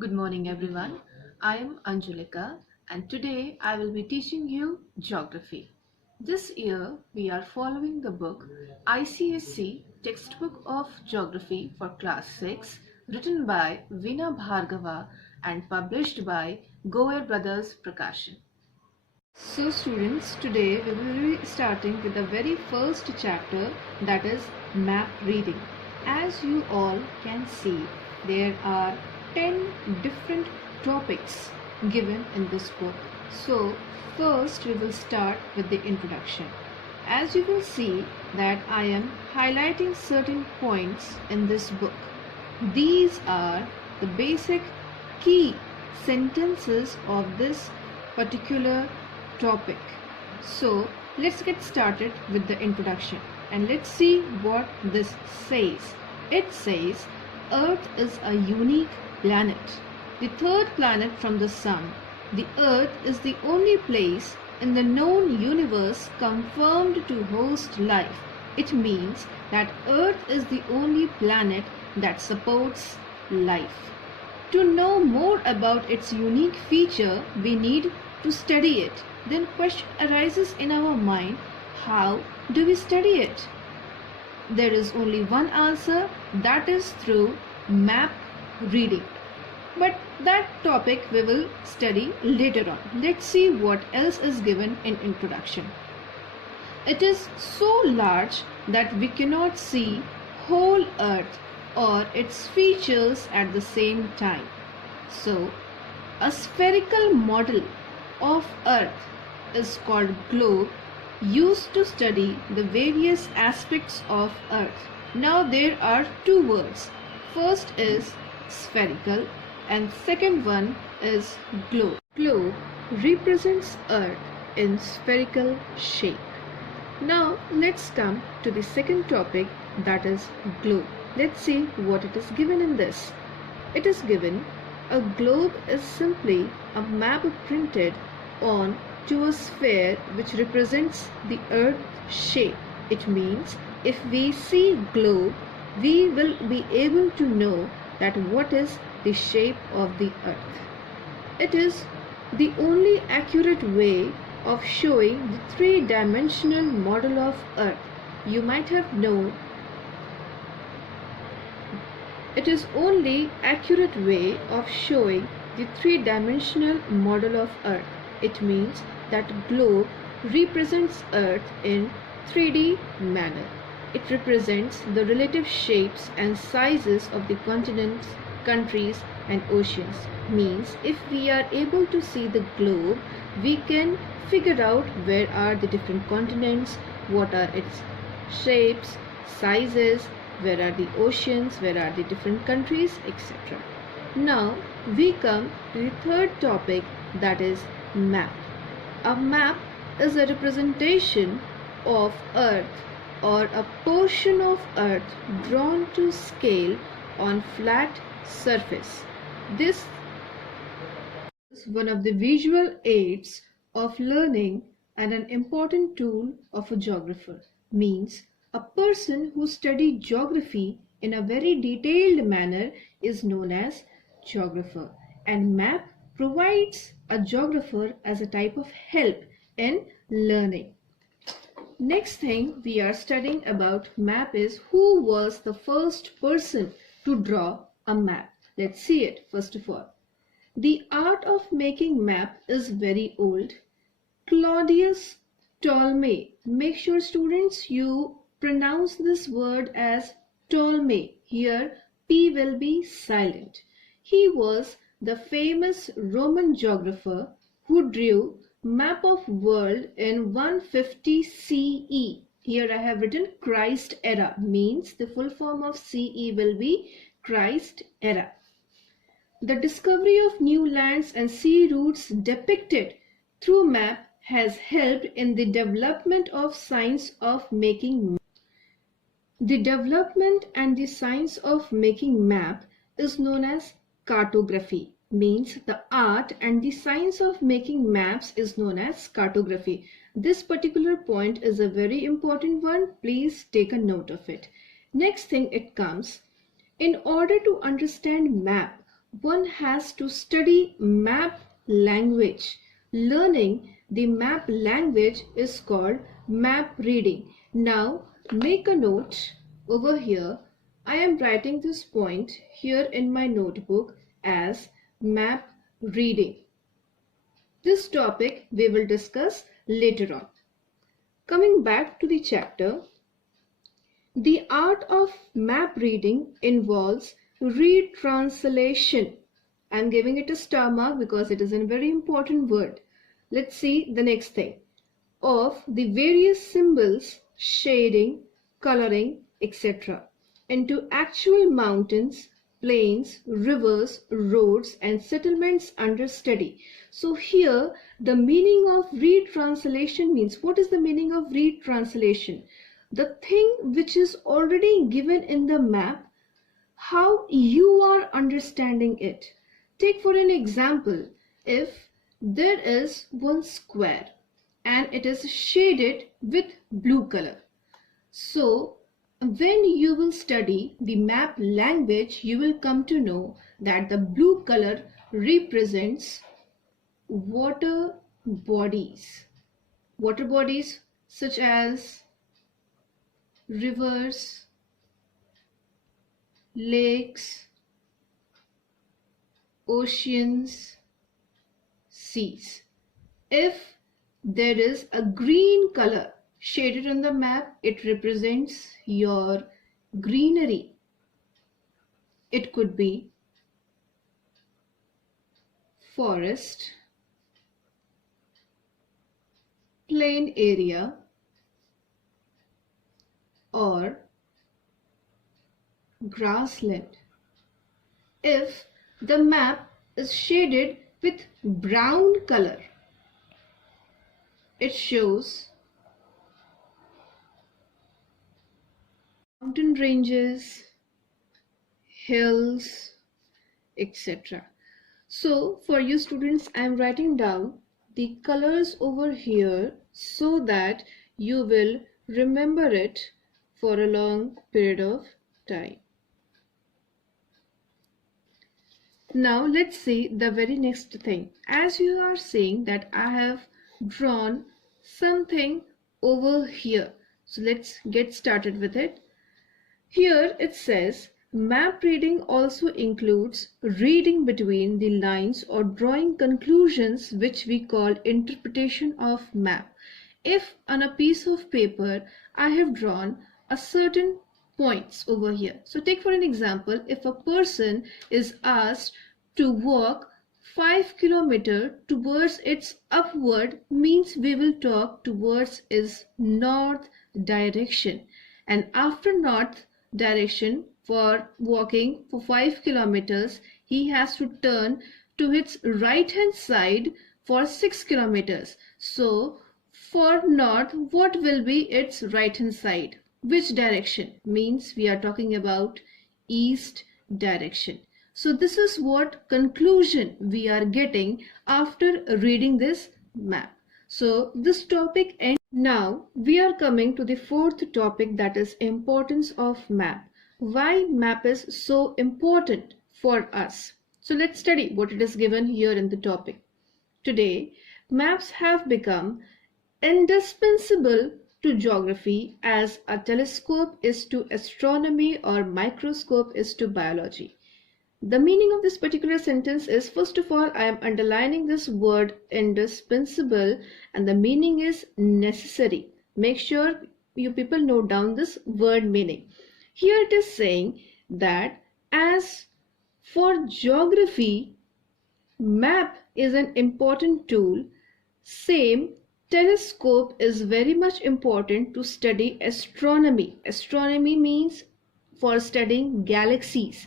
Good morning everyone. I am Anjulika and today I will be teaching you geography. This year we are following the book ICSC Textbook of Geography for Class 6 written by Veena Bhargava and published by Goer Brothers Prakashan. So students, today we will be starting with the very first chapter, that is map reading. As you all can see, there are 10 different topics given in this book. So first we will start with the introduction. As you will see that I am highlighting certain points in this book. These are the basic key sentences of this particular topic. So let's get started with the introduction and let's see what this says. It says Earth is a unique planet, the third planet from the Sun. The Earth is the only place in the known universe confirmed to host life. It means that Earth is the only planet that supports life. To know more about its unique feature, we need to study it. Then question arises in our mind, how do we study it? There is only one answer, that is through map reading. But that topic we will study later on. Let's see what else is given in introduction. It is so large that we cannot see whole Earth or its features at the same time. So, a spherical model of Earth is called globe, used to study the various aspects of Earth. Now there are two words. First is spherical and second one is globe. Globe represents Earth in spherical shape. Now let's come to the second topic, that is globe. Let's see what it is given in this. It is given a globe is simply a map printed on to a sphere which represents the Earth shape. It means if we see globe, we will be able to know that what is the shape of the Earth. It is the only accurate way of showing the three-dimensional model of Earth. You might have known it is only accurate way of showing the three-dimensional model of Earth. It means that globe represents Earth in 3D manner. It represents the relative shapes and sizes of the continents, countries and oceans. Means if we are able to see the globe, we can figure out where are the different continents, what are its shapes, sizes, where are the oceans, where are the different countries, etc. Now we come to the third topic, that is map. A map is a representation of Earth or a portion of Earth drawn to scale on flat surface. This is one of the visual aids of learning and an important tool of a geographer. Means a person who studied geography in a very detailed manner is known as geographer, and map provides a geographer as a type of help in learning. Next thing we are studying about map is who was the first person to draw a map. Let's see it first of all. The art of making map is very old. Claudius Ptolemy. Make sure students you pronounce this word as Ptolemy. Here P will be silent. He was the famous Roman geographer who drew map of world in 150 CE. Here I have written Christ era, means the full form of CE will be Christ era. The discovery of new lands and sea routes depicted through map has helped in the development of science of making map. The development and the science of making map is known as cartography. Means the art and the science of making maps is known as cartography. This particular point is a very important one. Please take a note of it. Next thing it comes, in order to understand map, one has to study map language. Learning the map language is called map reading. Now make a note over here. I am writing this point here in my notebook as map reading. This topic we will discuss later on. Coming back to the chapter, the art of map reading involves retranslation. I am giving it a star mark because it is a very important word. Let's see the next thing. Of the various symbols, shading, coloring, etc. into actual mountains, plains, rivers, roads and settlements under study. So here the meaning of retranslation means, what is the meaning of retranslation? The thing which is already given in the map, how you are understanding it. Take for an example, if there is one square and it is shaded with blue color. So when you will study the map language, you will come to know that the blue color represents water bodies. Water bodies such as rivers, lakes, oceans, seas. If there is a green color shaded on the map, it represents your greenery. It could be forest, plain area, or grassland. If the map is shaded with brown color, it shows mountain ranges, hills, etc. So for you students, I am writing down the colors over here so that you will remember it for a long period of time. Now let's see the very next thing. As you are seeing that I have drawn something over here. So let's get started with it. Here it says map reading also includes reading between the lines or drawing conclusions, which we call interpretation of map. If on a piece of paper I have drawn a certain points over here. So take for an example, if a person is asked to walk 5 kilometers towards its upward, means we will talk towards its north direction, and after north direction for walking for 5 kilometers he has to turn to its right hand side for 6 kilometers. So for north, what will be its right hand side? Which direction? Means we are talking about east direction. So this is what conclusion we are getting after reading this map. So this topic ends. Now we are coming to the fourth topic, that is importance of map. Why map is so important for us. So let's study what it is given here in the topic. Today, maps have become indispensable to geography as a telescope is to astronomy or microscope is to biology. The meaning of this particular sentence is, first of all, I am underlining this word indispensable, and the meaning is necessary. Make sure you people note down this word meaning. Here it is saying that as for geography, map is an important tool. Same telescope is very much important to study astronomy. Astronomy means for studying galaxies,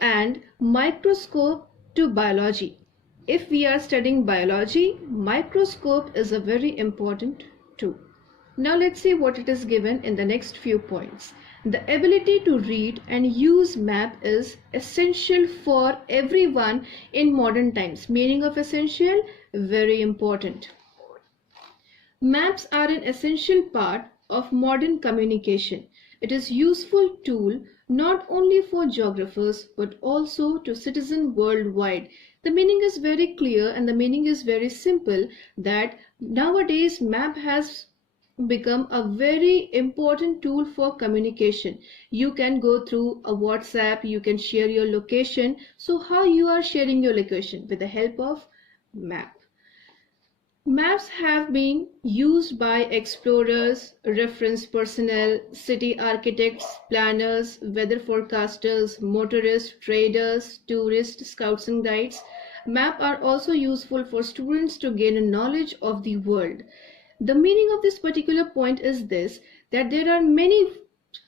and microscope to biology. If we are studying biology, microscope is a very important tool. Now let's see what it is given in the next few points. The ability to read and use map is essential for everyone in modern times. Meaning of essential, very important. Maps are an essential part of modern communication. It is useful tool not only for geographers but also to citizens worldwide. The meaning is very clear and the meaning is very simple, that nowadays map has become a very important tool for communication. You can go through a WhatsApp, you can share your location. So how you are sharing your location? With the help of map. Maps have been used by explorers, reference personnel, city architects, planners, weather forecasters, motorists, traders, tourists, scouts and guides. Maps are also useful for students to gain a knowledge of the world. The meaning of this particular point is this, that there are many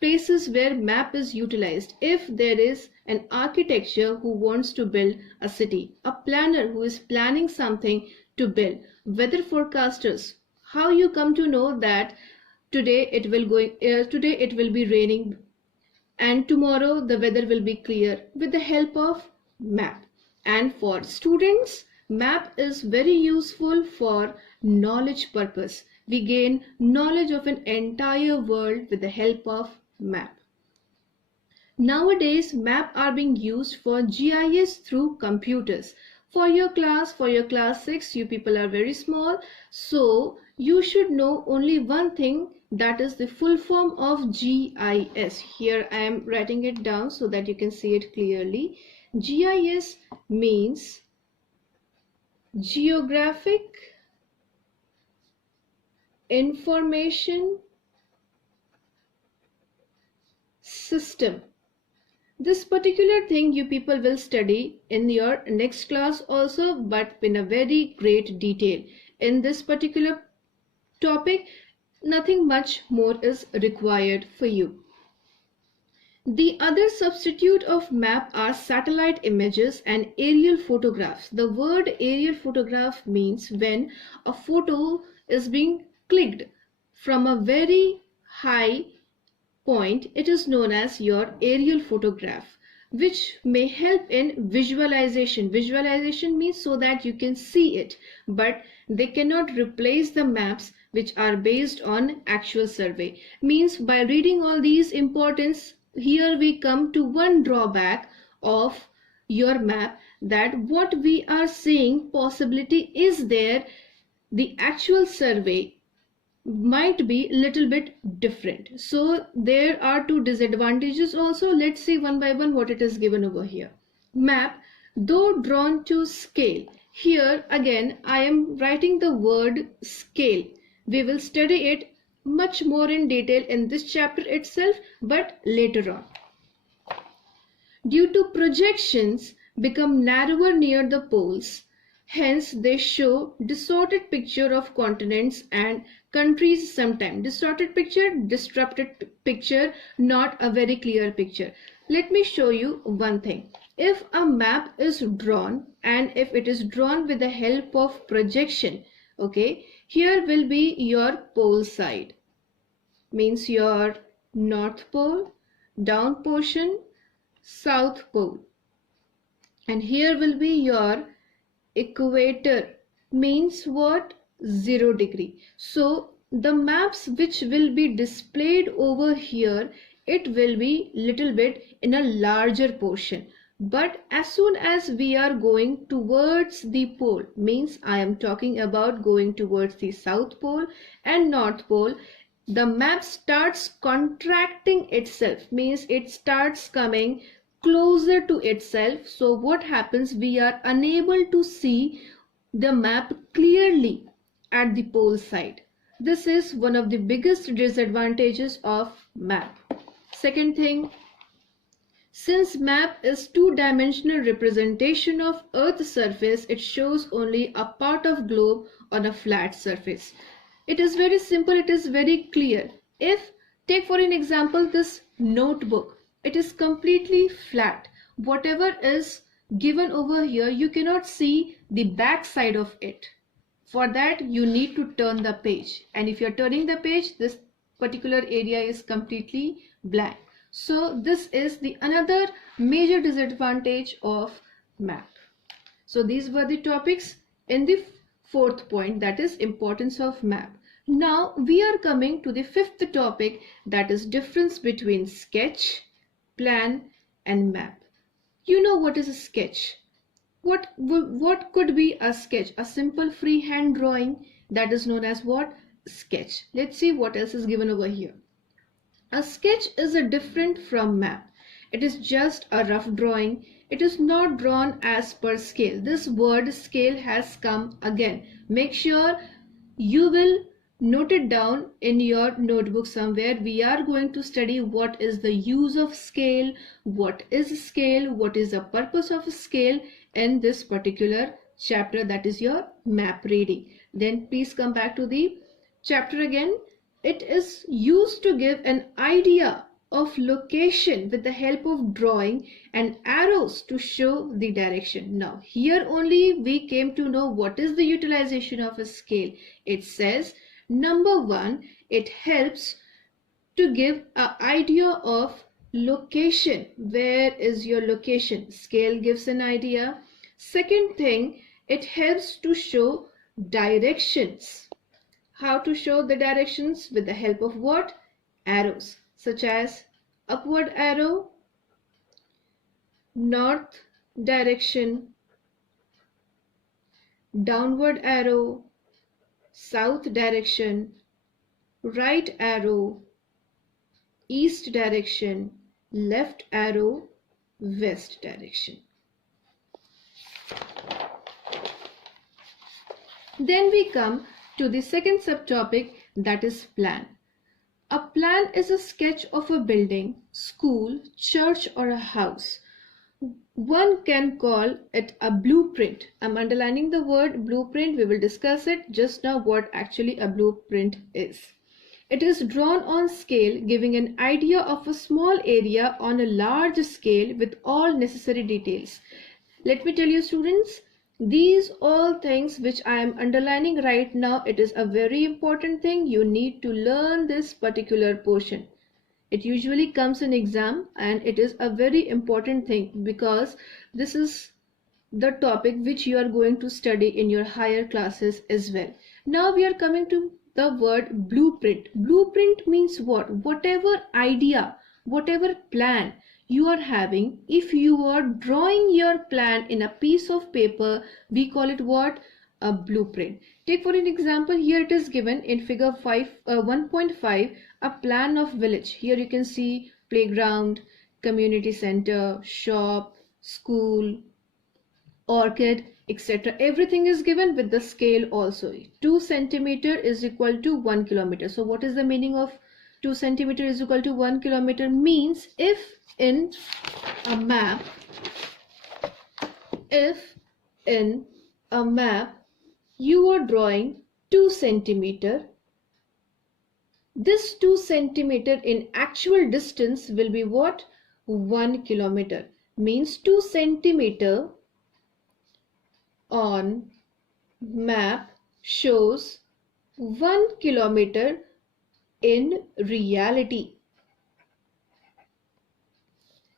places where map is utilized. If there is an architecture who wants to build a city, a planner who is planning something to build, weather forecasters, how you come to know that today it will be raining and tomorrow the weather will be clear? With the help of map. And for students, map is very useful for knowledge purpose. We gain knowledge of an entire world with the help of map. Nowadays, maps are being used for GIS through computers. For your class 6, you people are very small, so you should know only one thing, that is the full form of GIS. Here I am writing it down so that you can see it clearly. GIS means Geographic Information System. This particular thing you people will study in your next class also, but in a very great detail. In this particular topic, nothing much more is required for you. The other substitute of map are satellite images and aerial photographs. The word aerial photograph means when a photo is being clicked from a very high point, it is known as your aerial photograph, which may help in visualization. Visualization means so that you can see it, but they cannot replace the maps which are based on actual survey. Means by reading all these importance, here we come to one drawback of your map, that what we are seeing possibility is there, the actual survey might be little bit different. So there are two disadvantages also. Let's see one by one what it is given over here. Map, though drawn to scale. Here again I am writing the word scale. We will study it much more in detail in this chapter itself, but later on. Due to projections become narrower near the poles, hence they show distorted picture of continents and countries sometimes. Distorted picture, disrupted picture, not a very clear picture. Let me show you one thing. If a map is drawn and if it is drawn with the help of projection, okay, here will be your pole side, means your north pole, down portion, south pole, and here will be your equator, means what? 0 degree. So the maps which will be displayed over here, it will be little bit in a larger portion. But as soon as we are going towards the pole, means I am talking about going towards the south pole and north pole, the map starts contracting itself, means it starts coming closer to itself. So what happens? We are unable to see the map clearly at the pole side. This is one of the biggest disadvantages of map. Second thing, since map is two-dimensional representation of Earth's surface, it shows only a part of globe on a flat surface. It is very simple, it is very clear. If, take for an example this notebook, it is completely flat. Whatever is given over here, you cannot see the back side of it. For that you need to turn the page, and if you are turning the page, this particular area is completely blank. So this is the another major disadvantage of map. So these were the topics in the fourth point, that is importance of map. Now we are coming to the fifth topic, that is difference between sketch, plan and map. You know what is a sketch? What could be a sketch? A simple freehand drawing, that is known as what? Sketch. Let's see what else is given over here. A sketch is a different from map. It is just a rough drawing. It is not drawn as per scale. This word scale has come again. Make sure you will note it down in your notebook somewhere. We are going to study what is the use of scale, what is scale, what is the purpose of scale in this particular chapter, that is your map reading. Then please come back to the chapter again. It is used to give an idea of location with the help of drawing and arrows to show the direction. Now here only we came to know what is the utilization of a scale. It says, number one, it helps to give an idea of location. Where is your location? Scale gives an idea. Second thing, it helps to show directions. How to show the directions? With the help of what? Arrows, such as upward arrow, north direction, downward arrow, south direction, right arrow, east direction, left arrow, west direction. Then we come to the second subtopic, that is plan. A plan is a sketch of a building, school, church or a house. One can call it a blueprint. I'm underlining the word blueprint. We will discuss it just now what actually a blueprint is. It is drawn on scale, giving an idea of a small area on a large scale with all necessary details. Let me tell you students, these all things which I am underlining right now, it is a very important thing. You need to learn this particular portion. It usually comes in exam and it is a very important thing because this is the topic which you are going to study in your higher classes as well. Now we are coming to the word blueprint. Blueprint means what? Whatever idea, whatever plan you are having, if you are drawing your plan in a piece of paper, we call it what? A blueprint. Take for an example, here it is given in figure 1.5, a plan of village. Here you can see playground, community center, shop, school, orchid, etc. Everything is given with the scale also. 2 centimeter is equal to 1 kilometer. So what is the meaning of 2 centimeter is equal to 1 kilometer? Means if in a map you are drawing 2 centimeter, this 2 centimeter in actual distance will be what? 1 kilometer. Means 2 centimeter on map shows 1 kilometer in reality.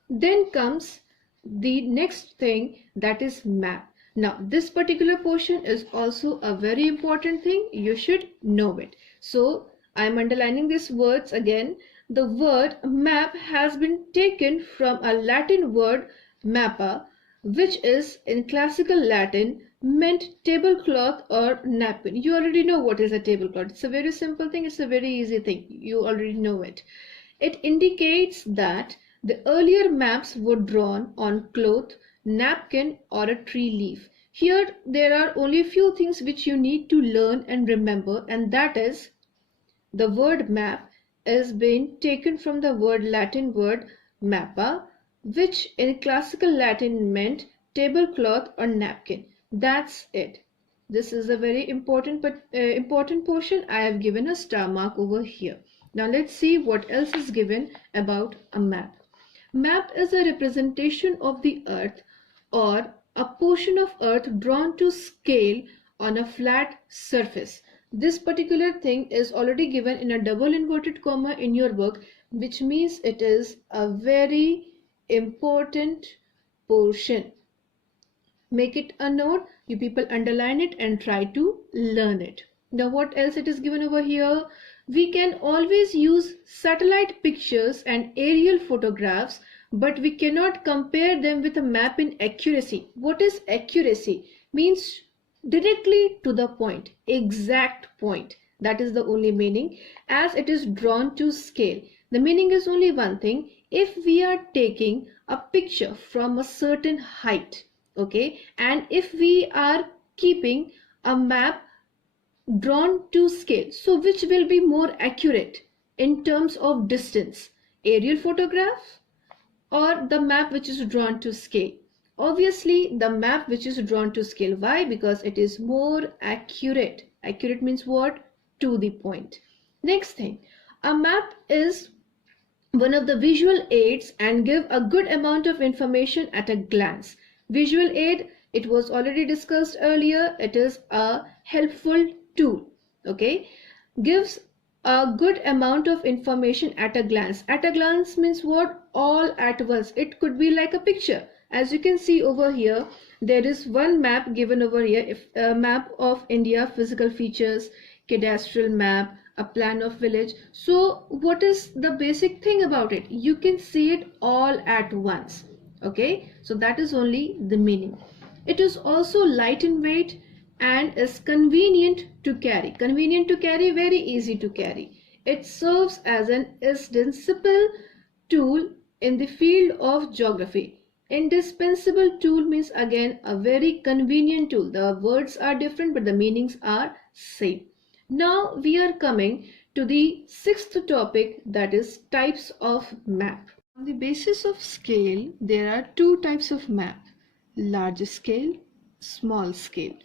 Then comes the next thing, that is map. Now this particular portion is also a very important thing. You should know it. So I am underlining these words again. The word map has been taken from a Latin word mappa, which is in classical Latin meant tablecloth or napkin. You already know what is a tablecloth. It's a very simple thing. It's a very easy thing. You already know it. It indicates that the earlier maps were drawn on cloth, napkin or a tree leaf. Here there are only a few things which you need to learn and remember, and that is the word map is being taken from the Latin word mappa, which in classical Latin meant tablecloth or napkin. That's it. This is a very important portion. I have given a star mark over here. Now let's see what else is given about a map. Map is a representation of the earth or a portion of earth drawn to scale on a flat surface. This particular thing is already given in a double inverted comma in your book, which means it is a very important portion. Make it a note. You people underline it and try to learn it. Now what else it is given over here? We can always use satellite pictures and aerial photographs, but we cannot compare them with a map in accuracy. What is accuracy? Means directly to the point, exact point. That is the only meaning, as it is drawn to scale. The meaning is only one thing. If we are taking a picture from a certain height, okay, and if we are keeping a map drawn to scale, so which will be more accurate in terms of distance, aerial photograph or the map which is drawn to scale? Obviously the map which is drawn to scale. Why? Because it is more accurate. Accurate means what? To the point. Next thing, a map is one of the visual aids and give a good amount of information at a glance. Visual aid, it was already discussed earlier, it is a helpful tool, okay, gives a good amount of information at a glance. At a glance means what? All at once. It could be like a picture. As you can see over here, there is one map given over here, if a map of India, physical features, cadastral map, a plan of village. So what is the basic thing about it? You can see it all at once, okay, so that is only the meaning. It is also light in weight and is convenient to carry. Convenient to carry, very easy to carry. It serves as an indispensable tool in the field of geography. Indispensable tool means again a very convenient tool. The words are different but the meanings are same. Now we are coming to the sixth topic, that is types of map. On the basis of scale, there are two types of map: large scale, small scale.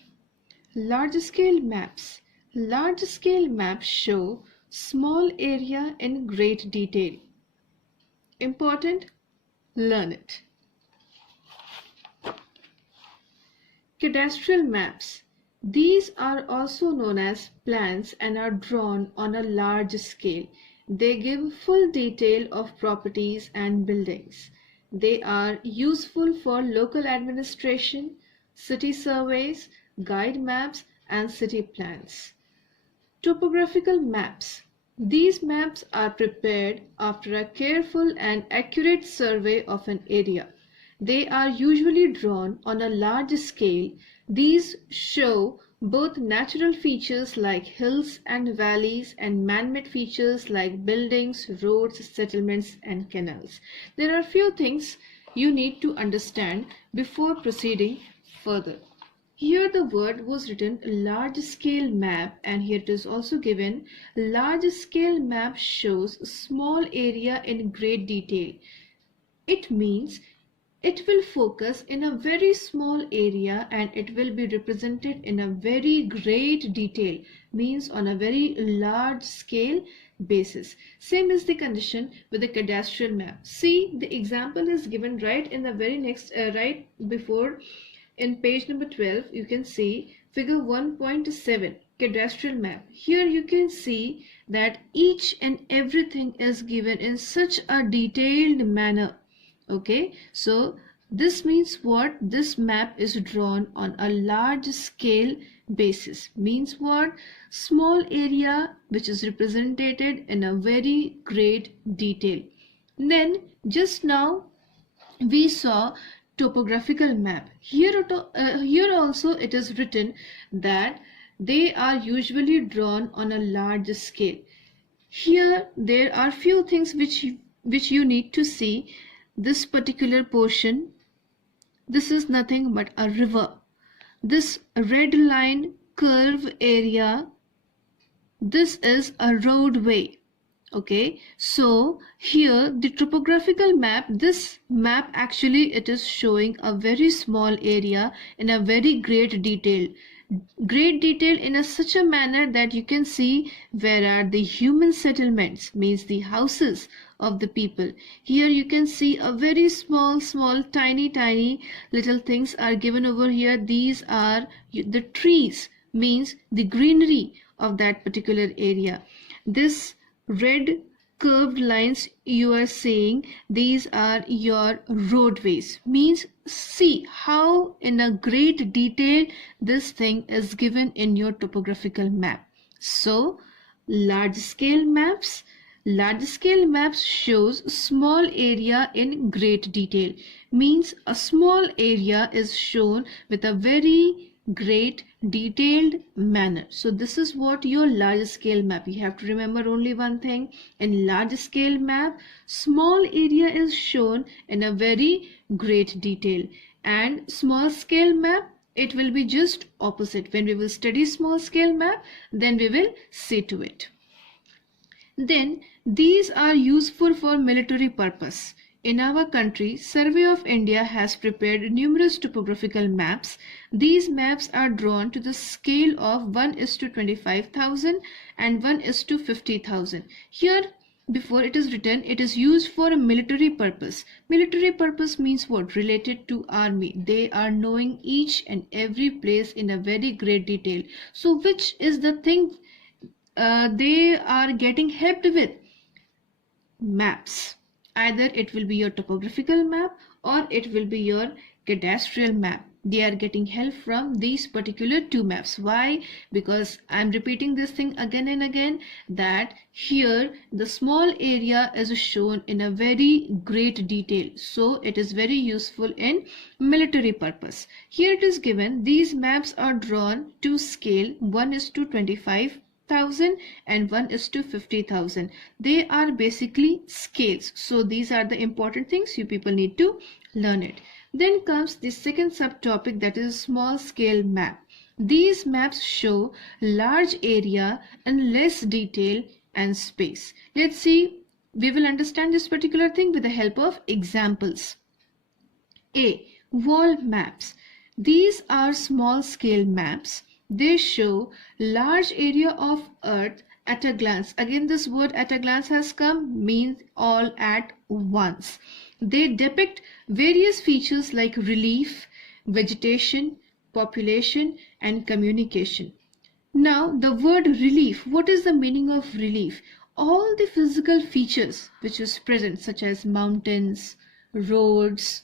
Large scale maps. Large scale maps show small area in great detail. Important? Learn it. Cadastral maps. These are also known as plans and are drawn on a large scale. They give full detail of properties and buildings. They are useful for local administration, city surveys, guide maps, and city plans. Topographical maps. These maps are prepared after a careful and accurate survey of an area. They are usually drawn on a large scale. These show both natural features like hills and valleys and man-made features like buildings, roads, settlements, and canals. There are few things you need to understand before proceeding further. Here the word was written large scale map, and here it is also given large scale map shows small area in great detail. It means it will focus in a very small area and it will be represented in a very great detail, means on a very large scale basis. Same is the condition with the cadastral map. See, the example is given right in the very next, right before, in page number 12, you can see figure 1.7 cadastral map. Here you can see that each and everything is given in such a detailed manner. Okay, so this means what? This map is drawn on a large scale basis. Means what? Small area which is represented in a very great detail. Then just now we saw topographical map. Here also it is written that they are usually drawn on a large scale. Here there are few things which you need to see. This particular portion, this is nothing but a river. This red line curve area, this is a roadway. Okay, so here the topographical map, this map actually it is showing a very small area in a very great detail. Great detail in such a manner that you can see where are the human settlements, means the houses of the people. Here you can see a very small tiny little things are given over here. These are the trees, means the greenery of that particular area. This red curved lines you are seeing, these are your roadways, means see how in a great detail this thing is given in your topographical map. So large scale maps. Large scale maps shows small area in great detail. Means a small area is shown with a very great detailed manner. So this is what your large scale map. You have to remember only one thing. In large scale map, small area is shown in a very great detail. And small scale map, it will be just opposite. When we will study small scale map, then we will see to it. Then these are useful for military purpose. In our country, Survey of India has prepared numerous topographical maps. These maps are drawn to the scale of 1:25,000 and 1:50,000. Here before it is written, it is used for a military purpose. Military purpose means what? Related to army. They are knowing each and every place in a very great detail. So which is the thing they are getting helped with? Maps. Either it will be your topographical map or it will be your cadastral map. They are getting help from these particular two maps. Why? Because I am repeating this thing again and again, that here the small area is shown in a very great detail. So it is very useful in military purpose. Here it is given, these maps are drawn to scale 1:25,000 and 1:50,000. They are basically scales. So these are the important things. You people need to learn it. Then comes the second subtopic, that is small scale map. These maps show large area and less detail and space. Let's see, we will understand this particular thing with the help of examples. A. Wall maps. These are small scale maps. They show large area of earth at a glance. Again, this word at a glance has come, means all at once. They depict various features like relief, vegetation, population, and communication. Now, the word relief, what is the meaning of relief? All the physical features which is present, such as mountains, roads,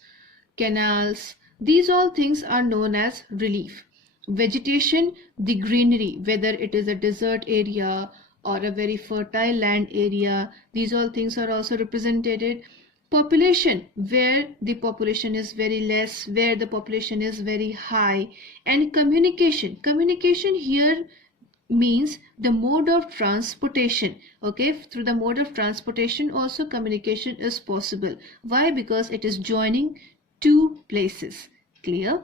canals, these all things are known as relief. Vegetation, the greenery, whether it is a desert area or a very fertile land area, these all things are also represented. Population, where the population is very less, where the population is very high. And communication, communication here means the mode of transportation. Okay, through the mode of transportation also communication is possible. Why? Because it is joining two places. Clear?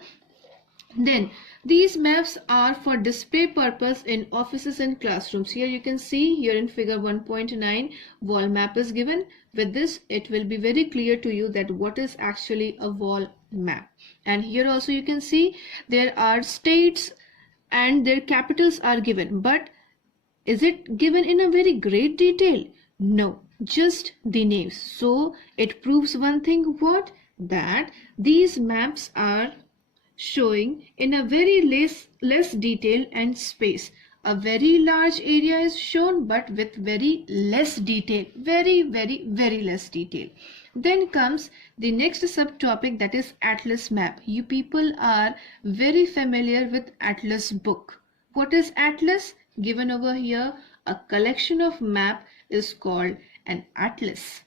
Then these maps are for display purpose in offices and classrooms. Here you can see, here in figure 1.9, wall map is given. With this, it will be very clear to you that what is actually a wall map. And here also you can see there are states and their capitals are given. But is it given in a very great detail? No, just the names. So it proves one thing, what? That these maps are showing in a very less detail and space. A very large area is shown but with very less detail, very less detail. Then comes the next subtopic, that is atlas map. You people are very familiar with atlas book. What is atlas? Given over here, a collection of map is called an atlas.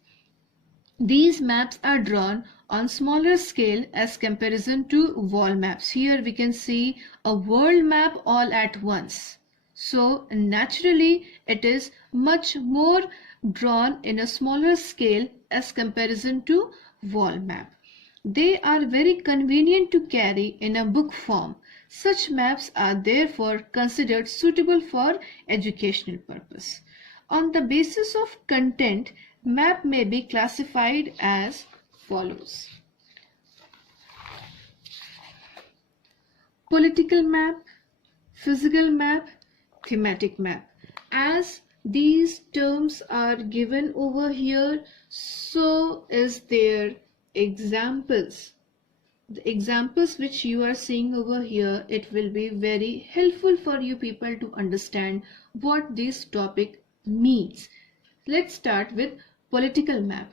These maps are drawn on smaller scale as comparison to wall maps. Here we can see a world map all at once. So naturally it is much more drawn in a smaller scale as comparison to wall map. They are very convenient to carry in a book form. Such maps are therefore considered suitable for educational purpose. On the basis of content, map may be classified as follows. Political map, physical map, thematic map. As these terms are given over here, so is their examples. The examples which you are seeing over here, it will be very helpful for you people to understand what this topic means. Let's start with political map.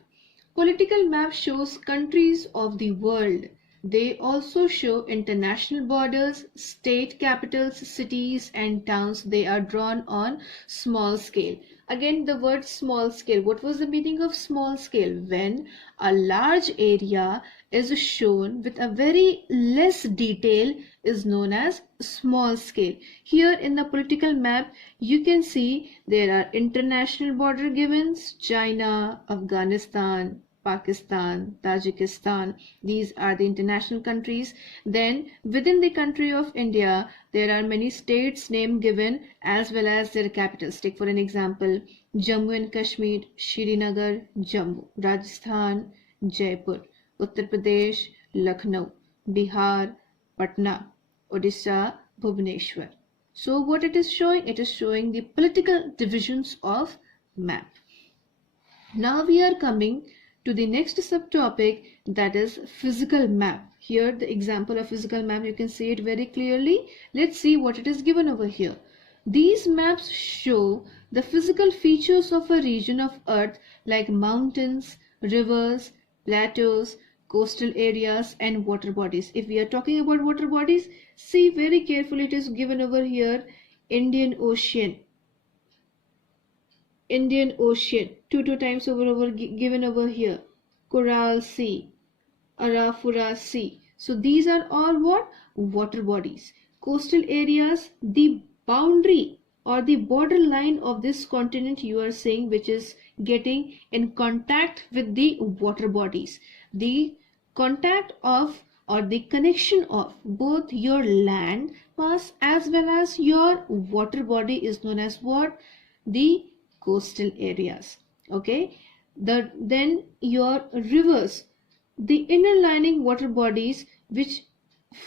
Political map shows countries of the world. They also show international borders, state capitals, cities and towns. They are drawn on small scale. Again, the word small scale. What was the meaning of small scale? When a large area is shown with a very less detail is known as small scale. Here in the political map, you can see there are international border given, China, Afghanistan, Pakistan, Tajikistan. These are the international countries. Then within the country of India, there are many states name given as well as their capitals. Take for an example, Jammu and Kashmir, Srinagar, Jammu, Rajasthan, Jaipur, Uttar Pradesh, Lucknow, Bihar, Patna, Odisha, Bhubaneswar. So what it is showing? It is showing the political divisions of map. Now we are coming to the next subtopic, that is physical map. Here the example of physical map, you can see it very clearly. Let's see what it is given over here. These maps show the physical features of a region of earth like mountains, rivers, plateaus, coastal areas and water bodies. If we are talking about water bodies, see very carefully, it is given over here Indian Ocean, two times over given over here, Coral Sea, Arafura Sea. So these are all what? Water bodies. Coastal areas, the boundary or the border line of this continent you are seeing, which is getting in contact with the water bodies. The contact of or the connection of both your land mass as well as your water body is known as what? The coastal areas. Okay, then your rivers, the inner lining water bodies which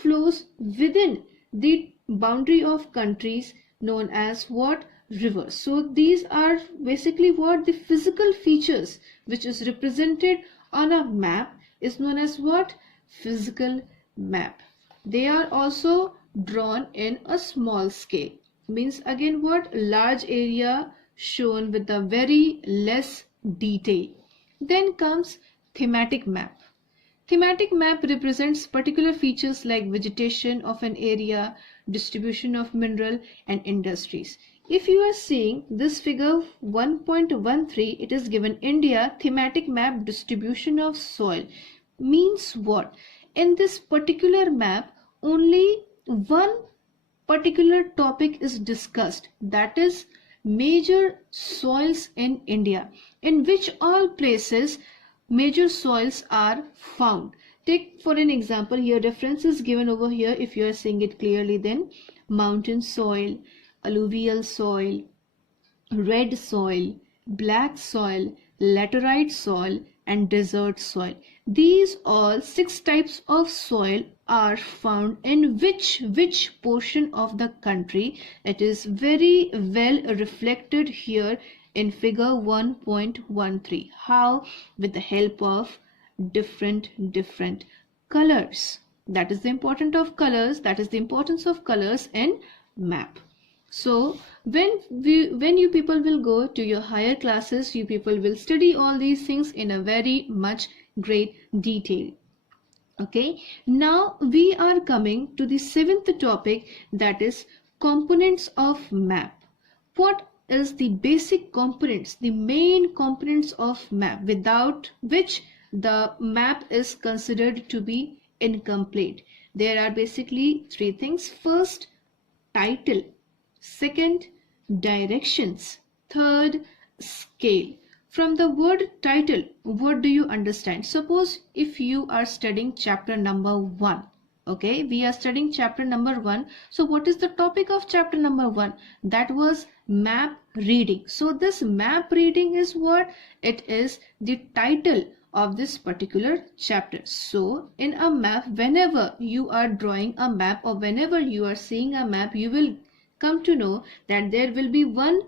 flows within the boundary of countries known as what? Rivers. So these are basically what? The physical features which is represented on a map is known as what? Physical map. They are also drawn in a small scale. Means again what? Large area shown with a very less detail. Then comes thematic map. Thematic map represents particular features like vegetation of an area, distribution of mineral and industries. If you are seeing this figure 1.13, it is given India thematic map distribution of soil. Means what? In this particular map, only one particular topic is discussed, that is major soils in India, in which all places major soils are found. Take for an example, here reference is given over here. If you are seeing it clearly, then mountain soil, alluvial soil, red soil, black soil, laterite soil and desert soil. These all 6 types of soil are found in which portion of the country. It is very well reflected here in figure 1.13. How? With the help of different colors. That is the importance of colors. That is the importance of colors in map. So when you people will go to your higher classes, you people will study all these things in a very much great detail. Okay, now we are coming to the 7th topic, that is components of map. What is the basic components, the main components of map, without which the map is considered to be incomplete? There are basically 3 things. First, title. Second, directions. Third, scale. From the word title, what do you understand? Suppose if you are studying chapter number 1. Okay, we are studying chapter number 1. So what is the topic of chapter number 1? That was map reading. So this map reading is what? It is the title of this particular chapter. So in a map, whenever you are drawing a map or whenever you are seeing a map, you will come to know that there will be one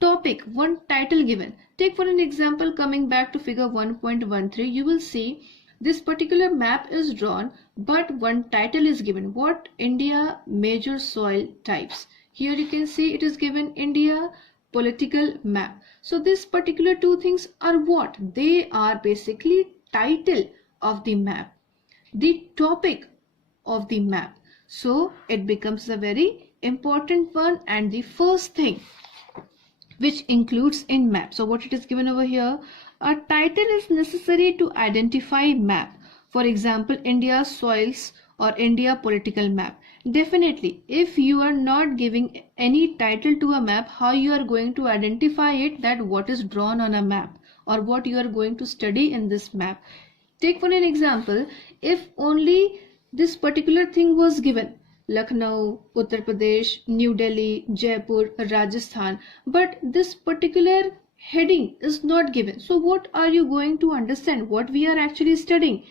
topic, one title given. Take for an example, coming back to figure 1.13, you will see this particular map is drawn, but one title is given. What? India major soil types. Here you can see it is given India political map. So this particular 2 things are what? They are basically title of the map. the topic of the map. So it becomes a very important one and the first thing which includes in map. So what it is given over here, a title is necessary to identify map. For example, India soils or India political map. Definitely, if you are not giving any title to a map, how you are going to identify it, that what is drawn on a map or what you are going to study in this map. Take for an example, if only this particular thing was given, Lucknow, Uttar Pradesh, New Delhi, Jaipur, Rajasthan, but this particular heading is not given. So what are you going to understand? What we are actually studying?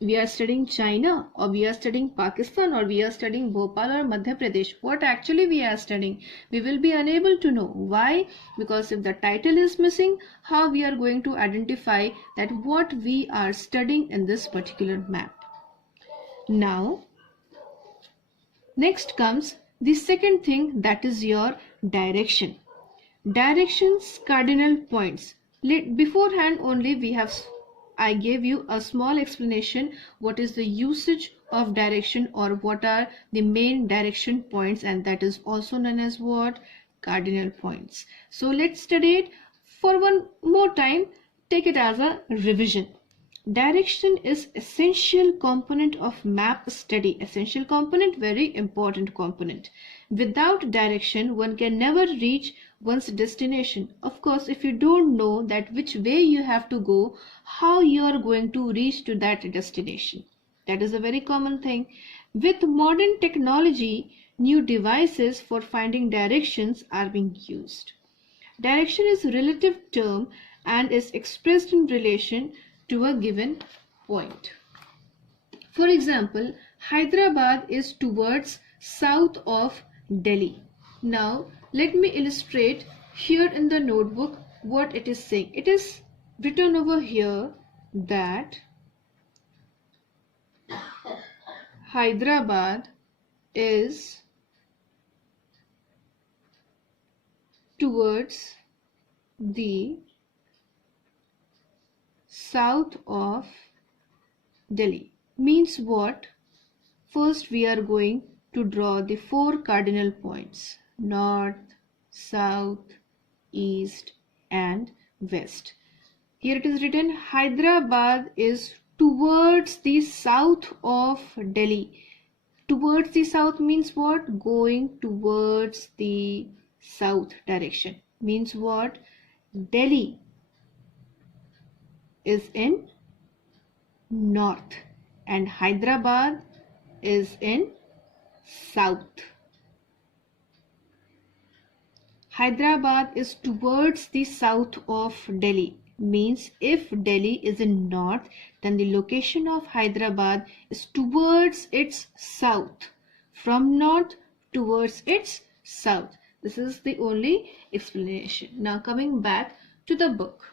We are studying China, or we are studying Pakistan, or we are studying Bhopal or Madhya Pradesh. What actually we are studying? We will be unable to know. Why? Because if the title is missing, how we are going to identify that what we are studying in this particular map? Now, next comes the second thing, that is your direction. Directions, cardinal points. Beforehand only I gave you a small explanation what is the usage of direction or what are the main direction points, and that is also known as what? Cardinal points. So let's study it for one more time. Take it as a revision. Direction is essential component of map study. Essential component, very important component. Without direction, one can never reach one's destination. Of course, if you don't know that which way you have to go, how you are going to reach to that destination? That is a very common thing. With modern technology, new devices for finding directions are being used. Direction is a relative term and is expressed in relation to a given point. For example, Hyderabad is towards south of Delhi. Now, let me illustrate here in the notebook what it is saying. It is written over here that Hyderabad is towards the south of Delhi. Means what? First we are going to draw the four cardinal points: north, south, east and west. Here it is written Hyderabad is towards the south of Delhi. Towards the south means what? Going towards the south direction. Means what? Delhi is in north and Hyderabad is in south. Hyderabad is towards the south of Delhi. Means if Delhi is in north, then the location of Hyderabad is towards its south. From north towards its south. This is the only explanation. Now coming back to the book.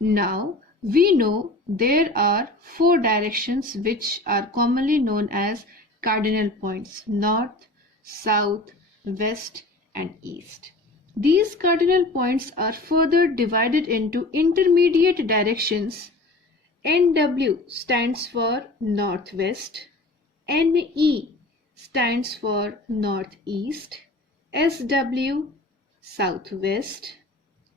Now we know there are four directions which are commonly known as cardinal points: north, south, west and east. These cardinal points are further divided into intermediate directions. NW stands for northwest, NE stands for northeast, SW southwest,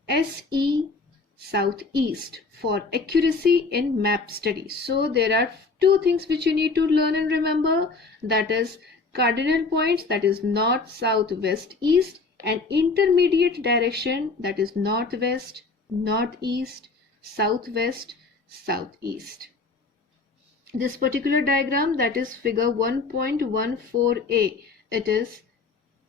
SE southeast for accuracy in map study. So there are two things which you need to learn and remember, that is cardinal points, that is north, south, west, east, and intermediate direction, that is northwest, northeast, southwest, southeast. This particular diagram, that is figure 1.14a, it is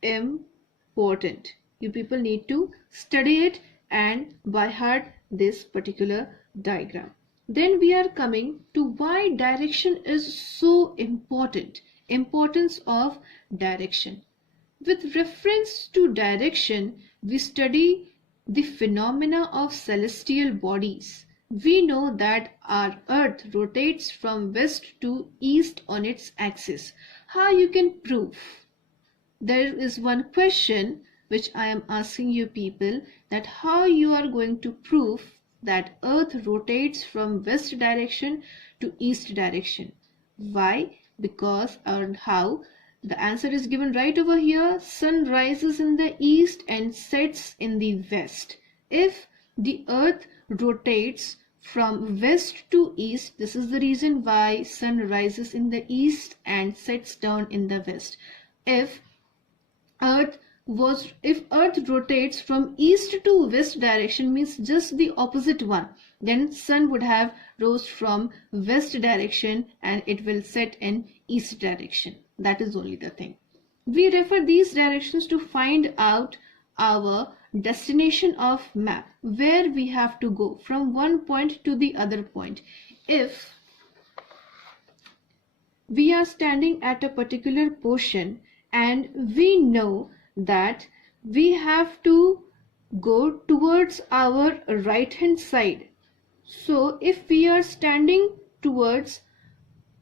important. You people need to study it and by heart this particular diagram. Then we are coming to why direction is so important. Importance of direction. With reference to direction, we study the phenomena of celestial bodies. We know that our earth rotates from west to east on its axis. How you can prove? There is one question which I am asking you people, that how you are going to prove that earth rotates from west direction to east direction. Why? Because and how? The answer is given right over here. Sun rises in the east and sets in the west. If the earth rotates from west to east, this is the reason why sun rises in the east and sets down in the west. If earth rotates from east to west direction, means just the opposite one, then sun would have rose from west direction and it will set in east direction. That is only the thing. We refer these directions to find out our destination of map, where we have to go from one point to the other point. If we are standing at a particular portion and we know that we have to go towards our right hand side. So if we are standing towards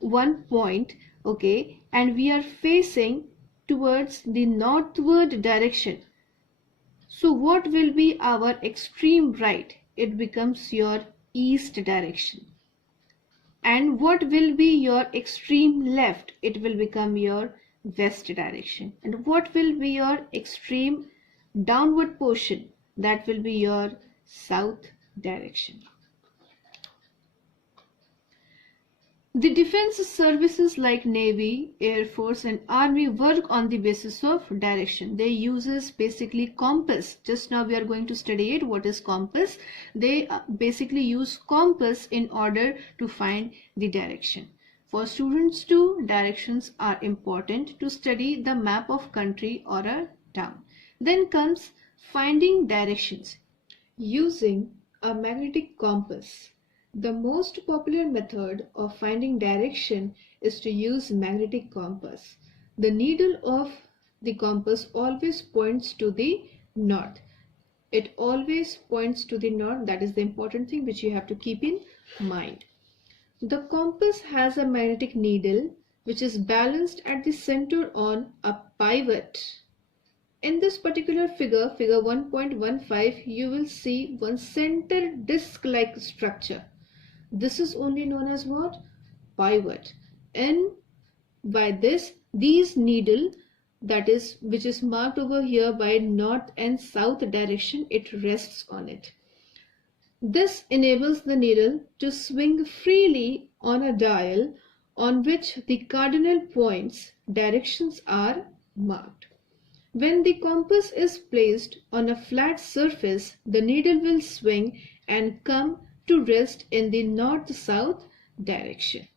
one point, okay, and we are facing towards the northward direction, so what will be our extreme right? It becomes your east direction. And what will be your extreme left? It will become your west direction. And what will be your extreme downward portion? That will be your south direction. The defense services like Navy, Air Force and Army work on the basis of direction. They uses basically compass. Just now we are going to study it. What is compass? They basically use compass in order to find the direction. For students too, directions are important to study the map of country or a town. Then comes finding directions using a magnetic compass. The most popular method of finding direction is to use magnetic compass. The needle of the compass always points to the north. It always points to the north. That is the important thing which you have to keep in mind. The compass has a magnetic needle which is balanced at the center on a pivot. In this particular figure, figure 1.15, you will see one center disc-like structure. This is only known as what? Pivot. And by this, these needle, that is, which is marked over here by north and south direction, it rests on it. This enables the needle to swing freely on a dial on which the cardinal points directions are marked. When the compass is placed on a flat surface, the needle will swing and come to rest in the north-south direction.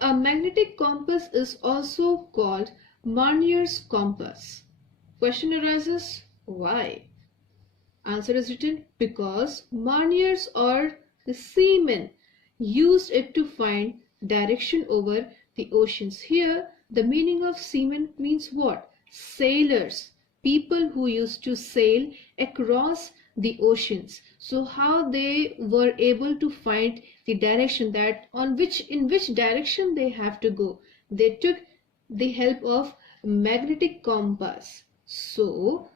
A magnetic compass is also called Marnier's compass. Question arises, why? Answer is written, because Marniers or the seamen used it to find direction over the oceans. Here, the meaning of seamen means what? Sailors, people who used to sail across the oceans. So how they were able to find the direction, that in which direction they have to go? They took the help of magnetic compass. So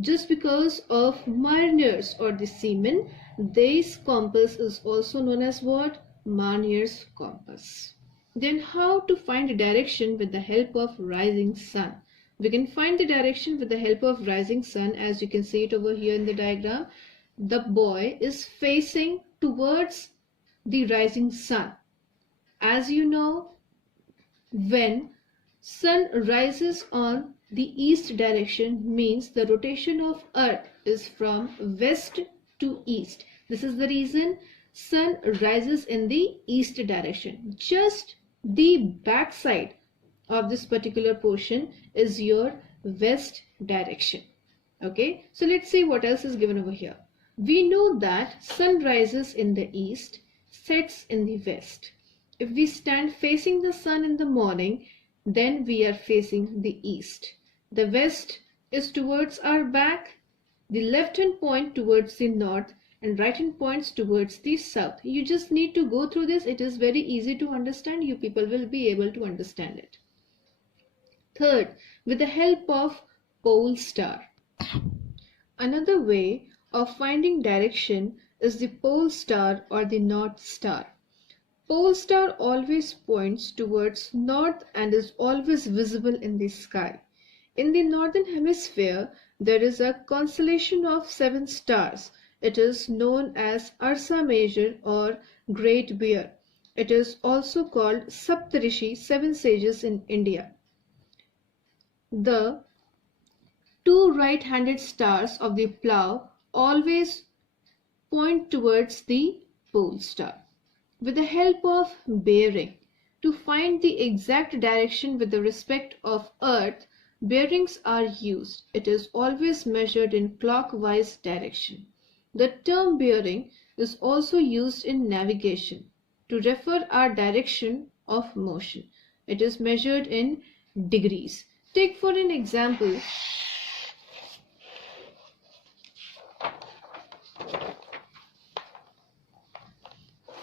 just because of mariners or the seamen, this compass is also known as what? Marnier's compass. Then how to find direction with the help of rising sun? We can find the direction with the help of rising sun. As you can see it over here in the diagram, the boy is facing towards the rising sun. As you know, when sun rises on the east direction, means the rotation of earth is from west to east. This is the reason sun rises in the east direction. Just the back side of this particular portion is your west direction. Okay, so let's see what else is given over here. We know that sun rises in the east, sets in the west. If we stand facing the sun in the morning, then we are facing the east. The west is towards our back, the left hand point towards the north, and right hand points towards the south. You just need to go through this. It is very easy to understand. You people will be able to understand it. Third, with the help of pole star. Another way of finding direction is the pole star or the North Star. Pole star always points towards north and is always visible in the sky. In the northern hemisphere, there is a constellation of 7 stars. It is known as Ursa Major or Great Bear. It is also called Saptarishi, 7 sages in India. The two right-handed stars of the plough always point towards the pole star. With the help of bearing, to find the exact direction with the respect of Earth, bearings are used. It is always measured in clockwise direction. The term bearing is also used in navigation to refer our direction of motion. It is measured in degrees. Take for an example,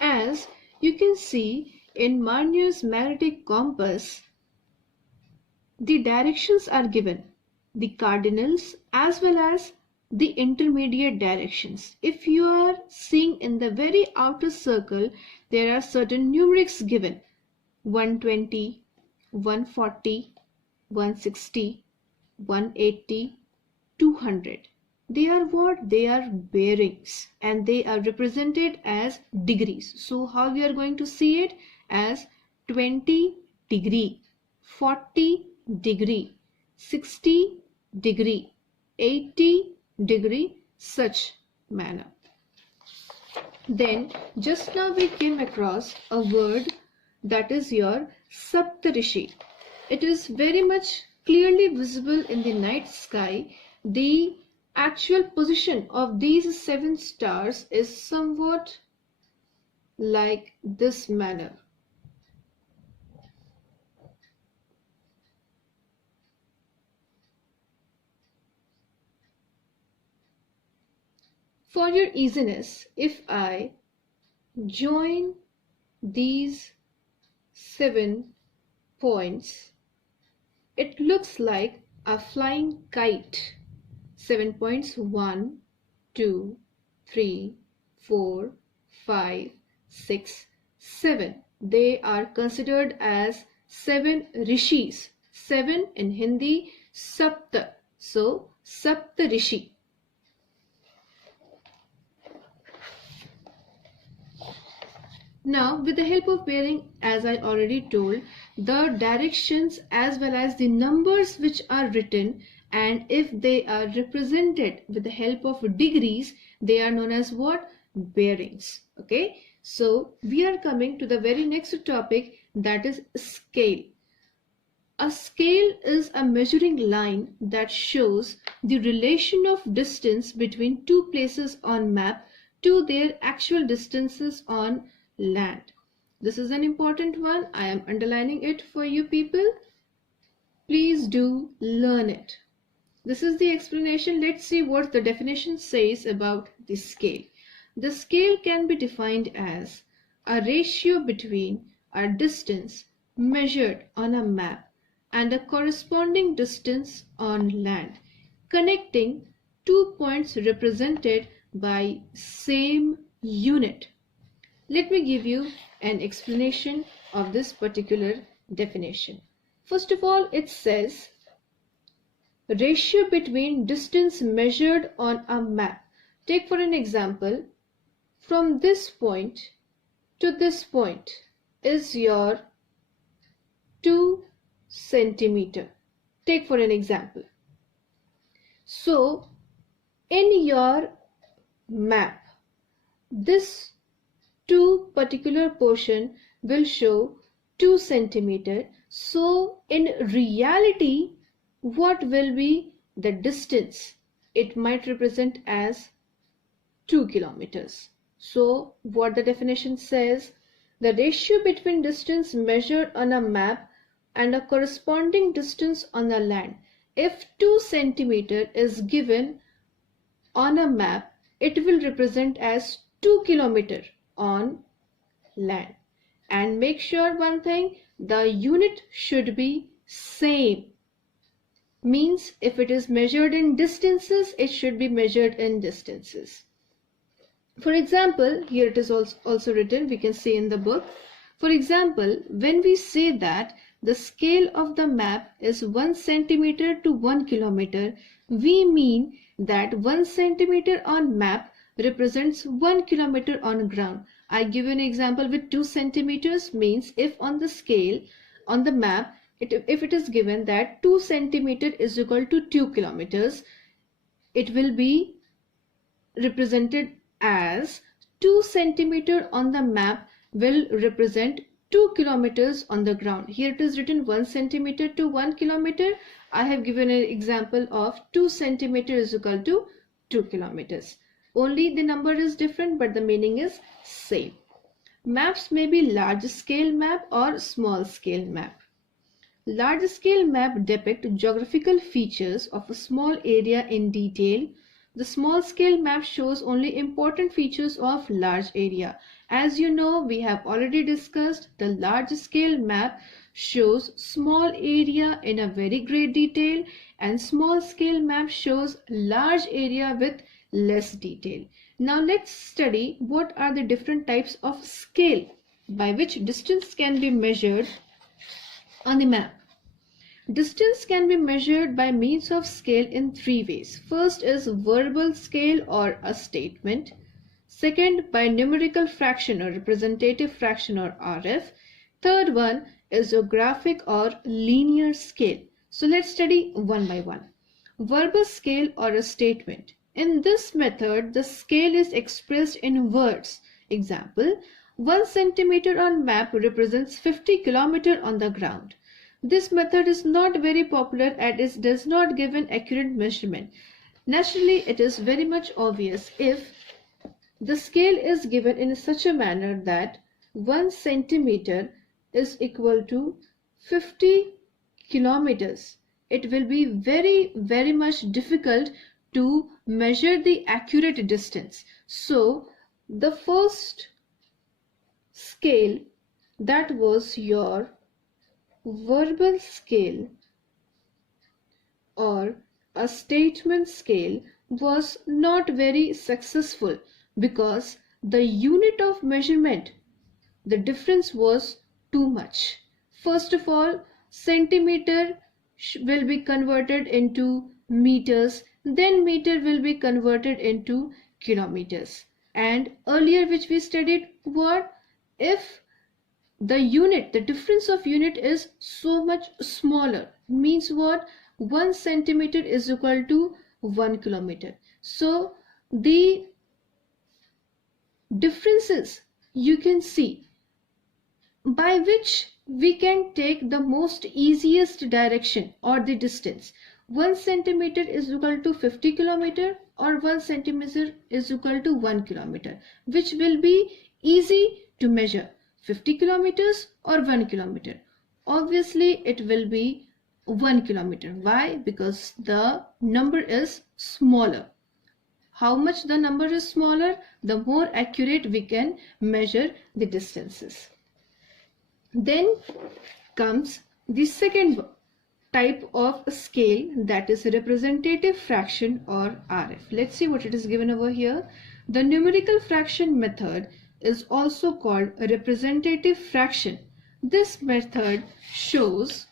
as you can see in Marnier's magnetic compass, the directions are given, the cardinals as well as the intermediate directions. If you are seeing in the very outer circle, there are certain numerics given: 120, 140, 160, 180, 200. They are what? They are bearings and they are represented as degrees. So how we are going to see it? As 20 degree, 40 degree, 60 degree, 80 degree, such manner. Then just now we came across a word, that is your Saptarishi. It is very much clearly visible in the night sky. The actual position of these 7 stars is somewhat like this manner. For your easiness, if I join these 7 points, it looks like a flying kite. 7 points: 1, 2, 3, 4, 5, 6, 7. They are considered as 7 rishis. 7 in Hindi, Sapta. So, Sapta Rishi. Now, with the help of bearing, as I already told, the directions as well as the numbers which are written, and if they are represented with the help of degrees, they are known as what? Bearings. Okay. So, we are coming to the very next topic, that is scale. A scale is a measuring line that shows the relation of distance between two places on map to their actual distances on land. This is an important one. I am underlining it for you people. Please do learn it. This is the explanation. Let's see what the definition says about the scale. The scale can be defined as a ratio between a distance measured on a map and a corresponding distance on land, connecting two points represented by same unit. Let me give you an explanation of this particular definition. First of all, it says ratio between distance measured on a map. Take for an example, from this point to this point is your 2 centimeter. Take for an example. So, in your map, this 2 particular portion will show 2 centimeter. So in reality, what will be the distance? It might represent as 2 kilometers. So what the definition says, the ratio between distance measured on a map and a corresponding distance on the land. If 2 centimeter is given on a map, it will represent as 2 kilometer on land. And make sure one thing, the unit should be same. means if it is measured in distances, it should be measured in distances. For example, here it is also written, we can see in the book. For example, when we say that the scale of the map is 1 centimeter to 1 kilometer, we mean that 1 centimeter on map represents 1 kilometer on ground. I give you an example with 2 centimeters means if on the scale on the map, if it is given that 2 centimeter is equal to 2 kilometers, it will be represented as 2 centimeter on the map will represent 2 kilometers on the ground. Here it is written 1 centimeter to 1 kilometer. I have given an example of 2 centimeter is equal to 2 kilometers. Only the number is different but the meaning is same. Maps may be large scale map or small scale map. Large scale map depict geographical features of a small area in detail. The small scale map shows only important features of large area. As you know, we have already discussed the large scale map shows small area in a very great detail and small scale map shows large area with less detail. Now let's study what are the different types of scale by which distance can be measured on the map. Distance can be measured by means of scale in 3 ways. First is verbal scale or a statement. Second, by numerical fraction or representative fraction or RF. Third one is a graphic or linear scale. So let's study one by one. Verbal scale or a statement. In this method, the scale is expressed in words. Example, 1 centimeter on map represents 50 kilometer on the ground. This method is not very popular and it does not give an accurate measurement. Naturally, it is very much obvious if the scale is given in such a manner that 1 centimeter is equal to 50 kilometers. It will be very much difficult to measure the accurate distance. So, the first scale, that was your verbal scale or a statement scale, was not very successful because the unit of measurement, the difference was too much. First of all, centimeter will be converted into meters, then meter will be converted into kilometers. And earlier which we studied, what if the unit, the difference of unit is so much smaller, means what? 1 centimeter is equal to 1 kilometer. So the differences you can see by which we can take the most easiest direction or the distance. 1 centimeter is equal to 50 kilometer or 1 centimeter is equal to 1 kilometer. Which will be easy to measure? 50 kilometers or 1 kilometer? Obviously it will be 1 kilometer. Why? Because the number is smaller. How much the number is smaller, the more accurate we can measure the distances. Then comes the second type of scale, that is representative fraction or RF. Let's see what it is given over here. The numerical fraction method is also called a representative fraction. This method shows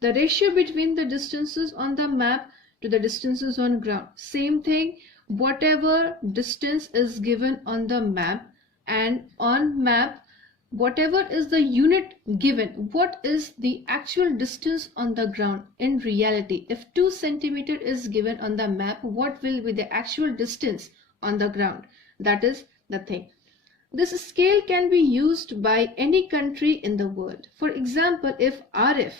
the ratio between the distances on the map to the distances on ground. Same thing, whatever distance is given on the map, and on map whatever is the unit given, what is the actual distance on the ground in reality. If 2 centimeter is given on the map, what will be the actual distance on the ground? That is the thing. This scale can be used by any country in the world. For example, if RF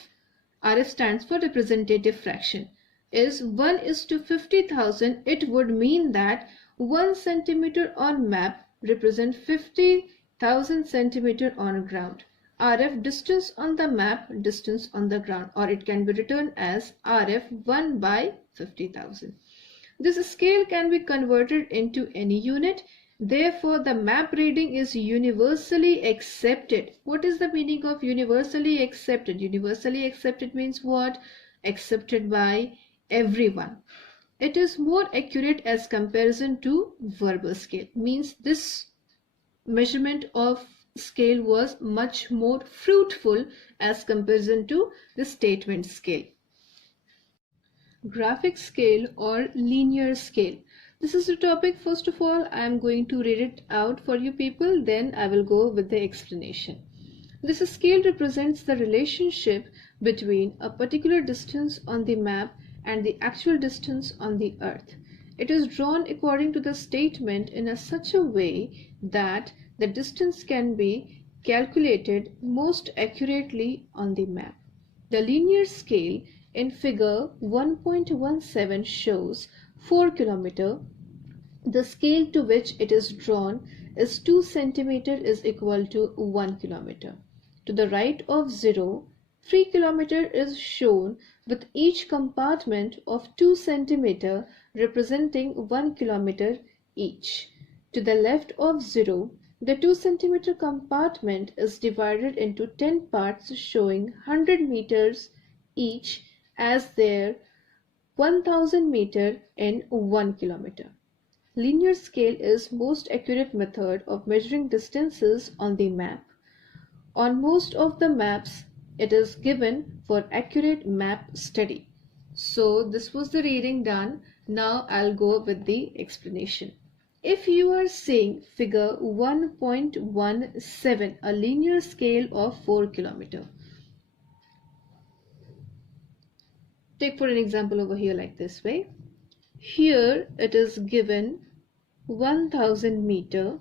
stands for representative fraction, is 1:50,000, it would mean that 1 centimeter on map represent 50,000 centimeter on ground. RF distance on the map, distance on the ground, or it can be written as RF 1/50,000. This scale can be converted into any unit. Therefore, the map reading is universally accepted. What is the meaning of universally accepted? Universally accepted means what? accepted by everyone. It is more accurate as comparison to verbal scale. Means this measurement of scale was much more fruitful as comparison to the statement scale. Graphic scale or linear scale. This is the topic. First of all, I am going to read it out for you people, then I will go with the explanation. This scale represents the relationship between a particular distance on the map and the actual distance on the earth. It is drawn according to the statement in such a way that the distance can be calculated most accurately on the map. The linear scale in figure 1.17 shows 4 kilometer. The scale to which it is drawn is 2 centimeter is equal to 1 kilometer. To the right of 0, 3 kilometer is shown with each compartment of 2 centimeter representing 1 kilometer each. To the left of 0, the 2 centimeter compartment is divided into 10 parts showing 100 meters each as their 1000 meter in 1 kilometer. Linear scale is most accurate method of measuring distances on the map. On most of the maps, it is given for accurate map study. So this was the reading done. Now I'll go with the explanation. If you are seeing figure 1.17, a linear scale of 4 kilometer. Take for an example over here like this way. Here it is given 1000 meter,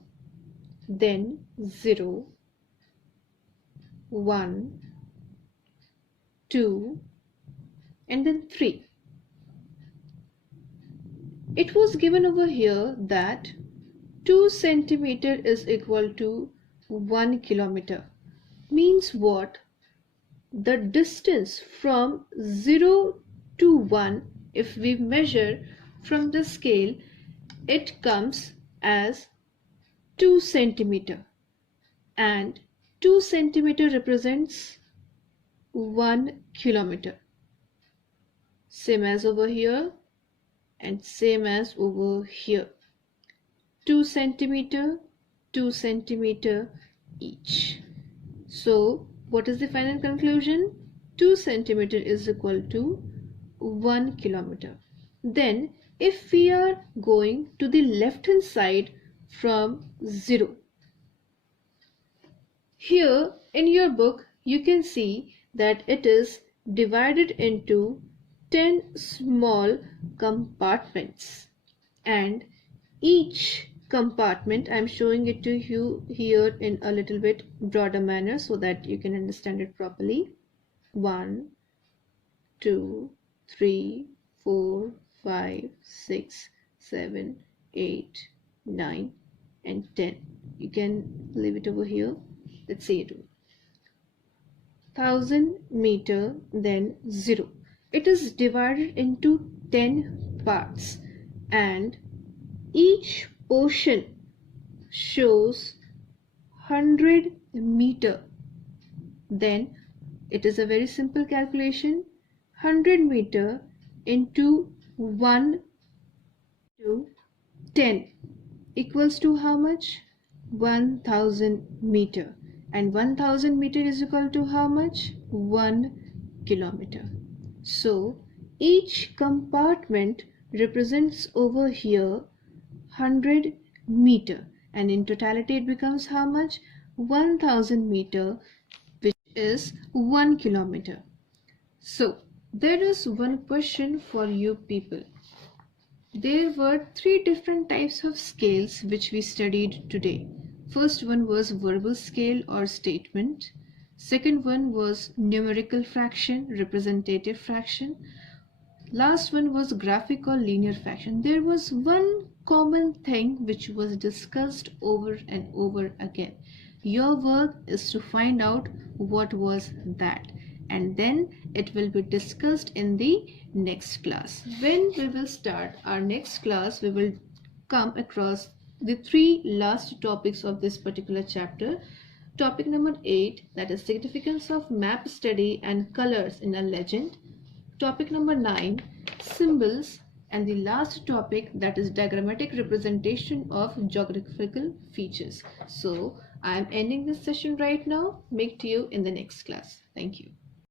then 0, 1, 2, and then 3. It was given over here that 2 centimeter is equal to 1 kilometer. Means what? The distance from 0 to 1, if we measure from the scale, it comes as 2 centimeter, and 2 centimeter represents 1 kilometer. Same as over here and same as over here. 2 centimeter, 2 centimeter each. So what is the final conclusion? 2 centimeter is equal to 1 kilometer. Then if we are going to the left hand side from 0, here in your book you can see that it is divided into 10 small compartments, and each compartment, I am showing it to you here in a little bit broader manner so that you can understand it properly. 1, 2, 3, 4, 5, 6, 7, 8, 9 and 10. You can leave it over here. Let's see it. 1000 meter, then 0. It is divided into 10 parts and each portion shows 100 meter. Then it is a very simple calculation. 100 meter into 1 to 10 equals to how much? 1000 meter. And 1000 meter is equal to how much? 1 kilometer. So each compartment represents over here 100 meter, and in totality it becomes how much? 1000 meter, which is 1 kilometer. So there is one question for you people. There were 3 different types of scales which we studied today. First one was verbal scale or statement. Second one was numerical fraction, representative fraction. Last one was graphic or linear fraction. There was one common thing which was discussed over and over again. Your work is to find out what was that, and then it will be discussed in the next class. When we will start our next class, we will come across the 3 last topics of this particular chapter. Topic number 8, that is significance of map study and colors in a legend. topic number 9, symbols, and the last topic, that is diagrammatic representation of geographical features. So I am ending this session right now. Meet you in the next class. Thank you.